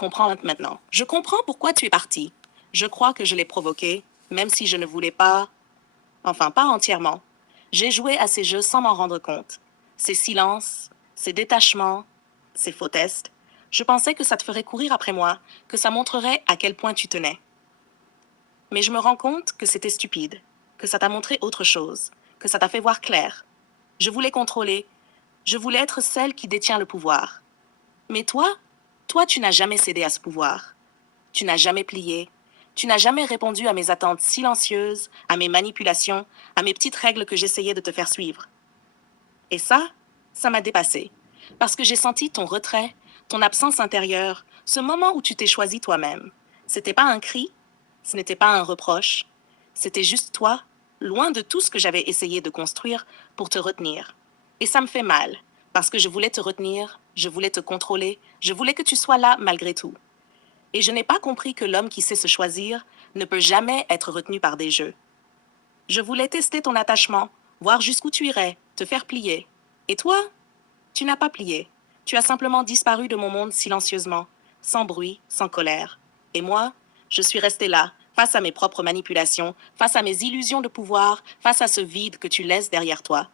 comprends maintenant. Je comprends pourquoi tu es parti. Je crois que je l'ai provoqué, même si je ne voulais pas, enfin pas entièrement. J'ai joué à ces jeux sans m'en rendre compte. Ces silences, ces détachements, ces faux tests. Je pensais que ça te ferait courir après moi, que ça montrerait à quel point tu tenais. Mais je me rends compte que c'était stupide, que ça t'a montré autre chose, que ça t'a fait voir clair. Je voulais contrôler, je voulais être celle qui détient le pouvoir. Mais toi, tu n'as jamais cédé à ce pouvoir. Tu n'as jamais plié. Tu n'as jamais répondu à mes attentes silencieuses, à mes manipulations, à mes petites règles que j'essayais de te faire suivre. Et ça m'a dépassé. Parce que j'ai senti ton retrait, ton absence intérieure, ce moment où tu t'es choisi toi-même. C'était pas un cri, ce n'était pas un reproche. C'était juste toi, loin de tout ce que j'avais essayé de construire pour te retenir. Et ça me fait mal, parce que je voulais te retenir, je voulais te contrôler, je voulais que tu sois là malgré tout. Et je n'ai pas compris que l'homme qui sait se choisir ne peut jamais être retenu par des jeux. Je voulais tester ton attachement, voir jusqu'où tu irais, te faire plier. Et toi, tu n'as pas plié. Tu as simplement disparu de mon monde silencieusement, sans bruit, sans colère. Et moi, je suis restée là, face à mes propres manipulations, face à mes illusions de pouvoir, face à ce vide que tu laisses derrière toi.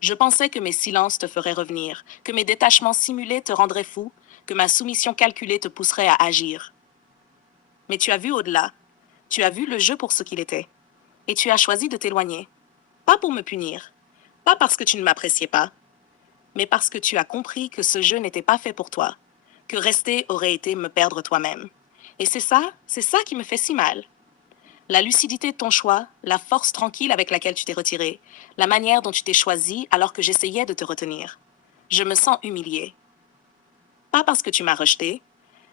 Je pensais que mes silences te feraient revenir, que mes détachements simulés te rendraient fou, que ma soumission calculée te pousserait à agir. Mais tu as vu au-delà. Tu as vu le jeu pour ce qu'il était. Et tu as choisi de t'éloigner. Pas pour me punir, pas parce que tu ne m'appréciais pas, mais parce que tu as compris que ce jeu n'était pas fait pour toi, que rester aurait été me perdre toi-même. Et c'est ça qui me fait si mal. La lucidité de ton choix, la force tranquille avec laquelle tu t'es retiré, la manière dont tu t'es choisi alors que j'essayais de te retenir. Je me sens humiliée. Pas parce que tu m'as rejeté,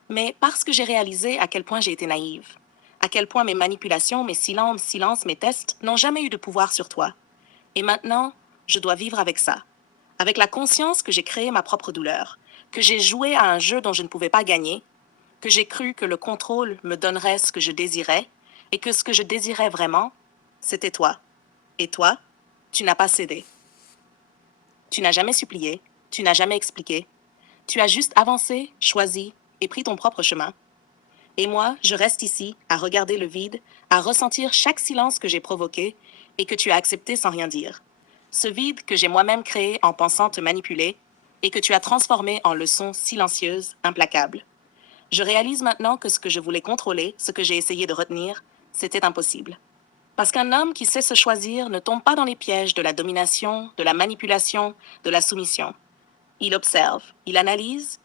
mais parce que j'ai réalisé à quel point j'ai été naïve, à quel point mes manipulations, mes silences, mes tests n'ont jamais eu de pouvoir sur toi. Et maintenant, je dois vivre avec ça, avec la conscience que j'ai créé ma propre douleur, que j'ai joué à un jeu dont je ne pouvais pas gagner, que j'ai cru que le contrôle me donnerait ce que je désirais, et que ce que je désirais vraiment, c'était toi. Et toi, tu n'as pas cédé. Tu n'as jamais supplié, tu n'as jamais expliqué. Tu as juste avancé, choisi et pris ton propre chemin. Et moi, je reste ici, à regarder le vide, à ressentir chaque silence que j'ai provoqué et que tu as accepté sans rien dire. Ce vide que j'ai moi-même créé en pensant te manipuler et que tu as transformé en leçon silencieuse, implacable. Je réalise maintenant que ce que je voulais contrôler, ce que j'ai essayé de retenir, c'était impossible. Parce qu'un homme qui sait se choisir ne tombe pas dans les pièges de la domination, de la manipulation, de la soumission. Il observe, il analyse,